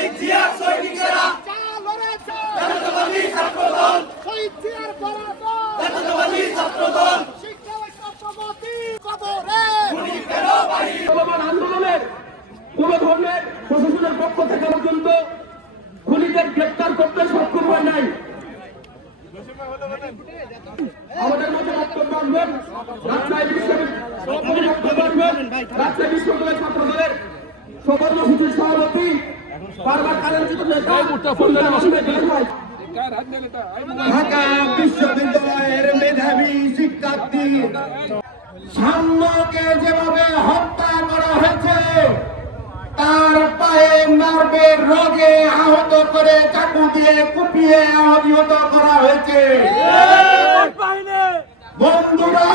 শহীদ জিয়ার সৈনিকেরা জাতীয়তাবাদী ছাত্রদল শহীদ জিয়ার পরাজয় জাতীয়তাবাদী ছাত্রদল শিক্ষা রাষ্ট্রপতি কবরে খুনি কেন বাহির চলমান আন্দোলনের কোন ধরনের প্রশাসনের পক্ষ থেকে পর্যন্ত খুনিদের গ্রেফতার করতে সক্ষম হয় নাই। আমাদের মধ্যে বক্তব্য রাখবেন রাজশাহী বিশ্ববিদ্যালয়ের ছাত্র দলের কর্মসূচির সভাপতি বারবার কালেঞ্চিত ঢাকা বিশ্ববিদ্যালয়ের মেধাবী শিক্ষার্থী সাম্যকে যেভাবে হত্যা করা হয়েছে, তার পায়ে নার্ভের রোগে আহত করে চাকু দিয়ে কুপিয়ে আহত করা হয়েছে। বন্ধুরা,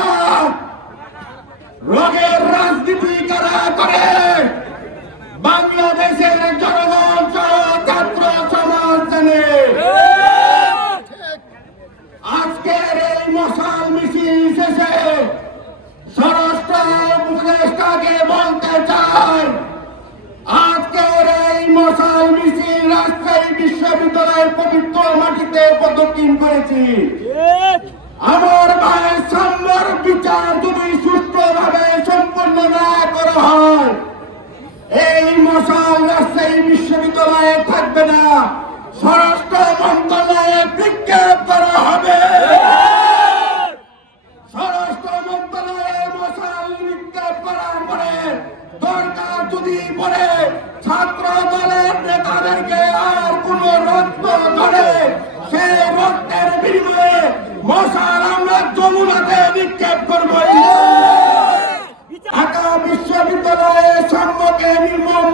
রোগের রাজনীতি কারা করে? বাংলাদেশের জনগণ ছাত্র সমাজ জানে। আজকের এই মশাল মিছিল শেষে স্বরাষ্ট্র উপদেষ্টাকে বলতে চাই, আজকের এই মশাল মিছিল রাজশাহী বিশ্ববিদ্যালয়ের পবিত্র মাটিতে প্রদক্ষিণ করেছি। আমার ভাইয়ের সাম্যর বিচার যদি সুষ্ঠুভাবে সম্পন্ন না করা হয়, এই মশাল রাজশাহী বিশ্ববিদ্যালয়ে থাকবে না, স্বরাষ্ট্র মন্ত্রণালয়ে বিজ্ঞাপন করা হবে। স্বরাষ্ট্র মন্ত্রণালয়ে মশাল বিজ্ঞাপন করার পরে দরকার যদি পড়ে ছাত্র দলের নেতাদেরকে আর কোন রক্ত ধরে, সেই রক্তের বিনিময়ে মশাল আমরা যমুনাতে নিক্ষেপ করবো। ঢাকা বিশ্ববিদ্যালয়ে সাম্যকে নির্মূল